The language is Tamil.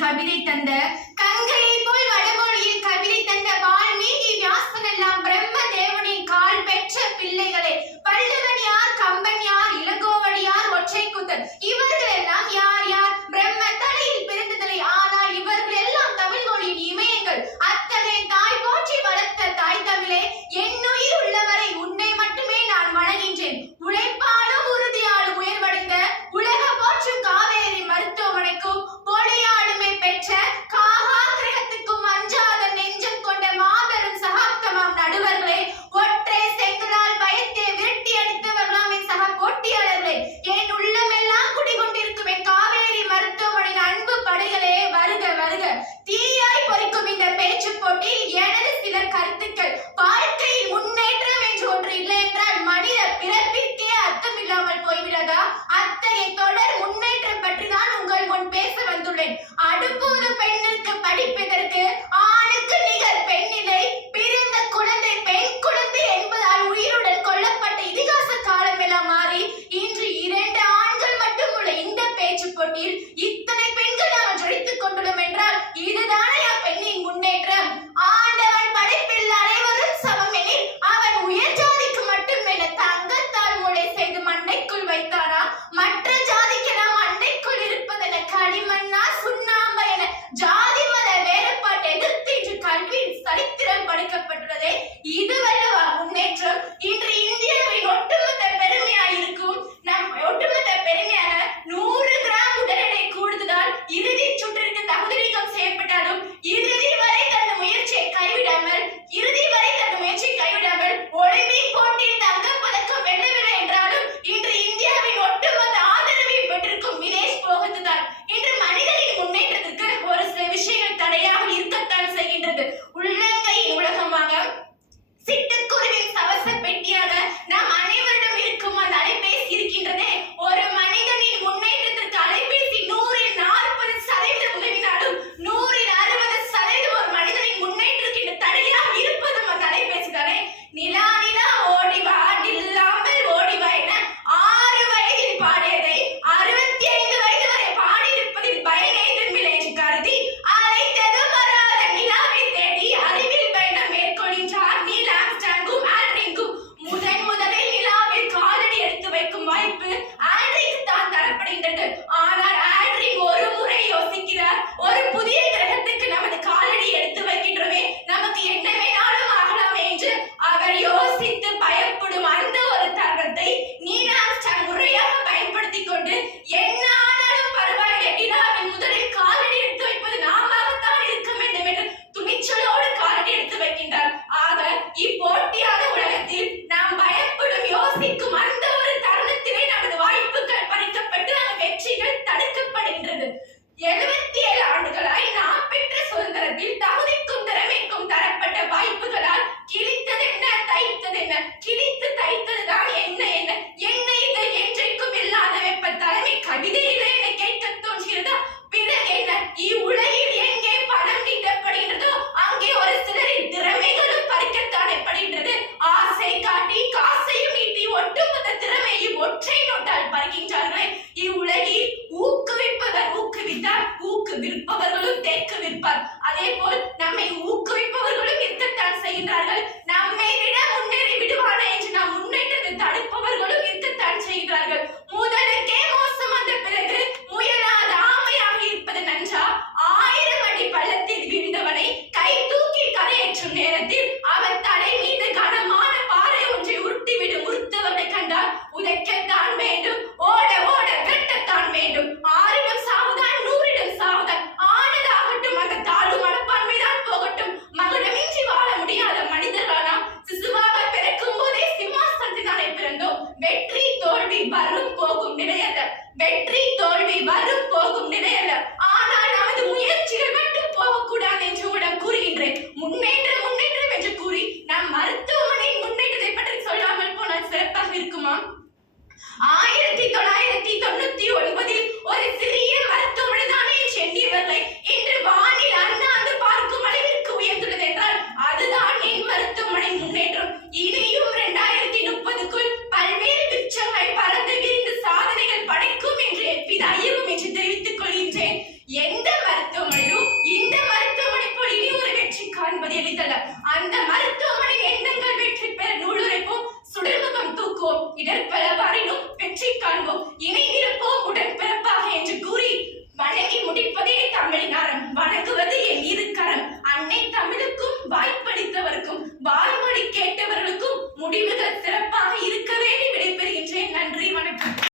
வடமொழியில் கவிதை தந்த கங்கையை போல் வடமொழியில் கவிதை தந்த வால்மீகி வியாசன் எல்லாம் பிரம்ம தேவனை கால் பெற்ற பிள்ளைகளே. பல்லவன் யார், கம்பன் யார், இளங்கோவடி யார், ஒற்றை குத்தன் இவர்கள் எல்லாம் யார் யார்? பிரம்ம தலையில் பிறந்ததில்லை, ஆனால் இவர்கள் எல்லாம் தமிழ் மொழியின் இமயங்கள். அத்தகைய தாய் போற்றி வளர்த்த தாய் தமிழே, என்னுயிர் உள்ளவரை உன்னை மட்டுமே நான் வணங்குகின்றேன். உழைப்பாலும் உறுதியாலும் உயர்வடைந்த உலக போற்றும் காவேரி மருத்துவமனைக்கும் பொழியாளுமை பெற்ற காகா கிரகத்துக்கும் அஞ்சாத நெஞ்சம் கொண்ட மாபெரும் சகாப்தமாம் நடுவர்களே, ஒற்றை செங்கலால் பயத்தை விரட்டி அடித்தவர்களாம் என் சக போட்டியாளர்களே, என் உள்ளமெல்லாம் குடிகொண்டிருக்கும் என் காவேரி மருத்துவமனையின் அன்பு படைகளே, வருக வருக. தீயாய் பொறிக்கும் இந்த பேச்சு போட்டியில் எனது சில கருத்துக்கள். வாழ்க்கையில் முன்னேற்றம் என்று ஒன்று இல்லை என்றால் மனித பிறப்பிற்கே அர்த்தம் இல்லாமல் போய்விடாதா? அத்தகைய தொடர் முன்னேற்றம் பற்றி தான் உங்கள் முன் பேச வந்துள்ளேன். அடுப்பூது பெண்ணுக்கு படிப்பதற்கு ஆணுக்கு நிகர் பெண்ணிலை, பிறந்த குழந்தை பெண் குழந்தை என்பதால் உயிருடன் கொல்லப்பட்ட இதிகாச காலம் எல்லாம் மாறி இன்று 2 ஆண்கள் மட்டும் உள்ள இந்த பேச்சு போட்டியில் இத்தனை பெண்கள் நாம் ஜொலித்துக் கொண்டுள்ளோம் என்றால் இதுதானே பெண்ணின் முன்னேற்றம்? ஆண்டவன் படைப்பில் அனைவரும் சமம் எனில் அவன் உயர் ஜாதிக்கு மட்டும் என தங்கத்தால் மூளை செய்து மண்டைக்குள் வைத்தானா? மற்ற ஜாதிக்கெல்லாம் மண்டைக்குள் இருப்பதென களிமண்ணா சுண்ணாம்பா என ஜாதி மத வேறுபாட்டை எதிர்த்து இன்று கல்வியின் சரித்திரம் படைக்கப்பட்டுள்ளதே. இதுவல்லவா முன்னேற்றம்? இன்று இந்தியாவின் ஒட்டுமொத்த பெருமையாக இருக்கும் நம் ஒட்டுமொத்த பெருமையாக 100 கிராம் உடல் எடை கூடுதலால் இறுதி சுற்றிற்கு தகுதி நீக்கம் செய்யப்பட்டாலும் இறுதி வரை தன் முயற்சியை கைவிடாமல் ஒலிம்பிக் போட்டியில் தங்கப் பதக்கம் வெல்லவில்லை என்றாலும் இன்று இந்தியாவின் ஒட்டுமொத்த ஆதரவையும் பெற்றிருக்கும் வினேஷ் போகத் தான் இன்று மனிதனின் முன்னேற்றத்திற்கு ஒரு சில விஷயங்கள் தடையாக இருக்கத்தான் செய்கின்றது. உள்ளங்கையின் உலகமாக சிட்டுக்குருவின் சவச பெட்டியாக நாம் அனைவரிடம் இருக்கும் அந்த அலைபேசி இருக்கின்றதே. ஒரு மனிதனின் முன்னேற்றத்திற்கு அலைபேசி 100ல் 40% உதவினாலும் 100ல் 60% ஒரு மனிதனின் முன்னேற்றத்திற்கு தடையாக இருப்பதும் அந்த அலைபேசி தானே. நிலா நிலா ஓடிவா நில்லாமல் ஓடிவா என 6 வயதில் பாடியதை 65 வயது வரை பாடியிருப்பதில் பயனேதுமில்லை என்று கருதி அழைத்ததும் வராத நிலாவை தேடி அறிவில் பயணம் மேற்கொள்கின்றார் நீல் ஆம்ஸ்ட்ராங்கும் ஆல்ட்ரிங்கும். முதலில் நிலாவில் காலடி எடுத்து வைக்கும் வாய்ப்பு ஆல்ட்ரிங்க்கு தான் தரப்படுகின்றது. ஆனால் ஆல்ட்ரிங் ஒரு முறை யோசிக்கிறார், ஒரு புதிய கிரகத்துக்கு நமது காலடி எடுத்து வைக்கின்றோமே, நமக்கு என்ன வேணாலும் ஆகலாமே என்று அவர் யோசித்து பயப்படும் அந்த ஒரு தருணத்தை நீல் ஆம்ஸ்ட்ராங் முறையாக பயன்படுத்திக் கொண்டு என்ன ஆனாலும் பரவாயில்லை, நிலாவில் முதலில் காலடி எடுத்து வைப்பது நாமாகத்தான் இருக்க வேண்டும் என்று துணிச்சலோடு காலடி எடுத்து வைக்கின்றார். ஆக இப்போட்டியான உலகத்தில் நாம் பயப்படும் யோசிக்கும் அந்த ஒரு தருணத்திலே நமது வாய்ப்புகள் பறிக்கப்பட்டு அந்த வெற்றிகள் தடுக்கப்படுகின்றது. 77 ஆண்டுகளாய் நாம் பெற்ற சுதந்திரத்தில் தகுதிக்கும் திறமைக்கும் தரப்பட்ட வாய்ப்புகளால் கிழித்ததென்ன தைத்ததென்ன? கிழித்து தைத்ததுதான் என்ன என்ன என்ன இது என்றைக்கும் இல்லாத வெப்ப தலைமை கவிதையிலே என கேட்க தோன்றுகிறதா? பிறகு என்ன? இவ்வுலகில் எங்கே பணம் நீட்டப்படுகின்றதோ அங்கே ஒரு சிலரின் திறமைகளும் பறிக்கத்தானே படுகின்றது. ஆசை காட்டி காசையும் நீட்டி ஒட்டுமொத்த திறமையும் ஒற்றை நோட்டால் பறிக்கின்றார்களே. இவ்வுலகில் ஊக்குவிப்பவர் ஊக்குவித்தால் ஊக்குவிப்பவர்களும் தேக்கு விற்பார். அதே போல் நம்மை ஊக்குவிப்பவர்களும் இருக்கத்தான் செய்கின்றார்கள்.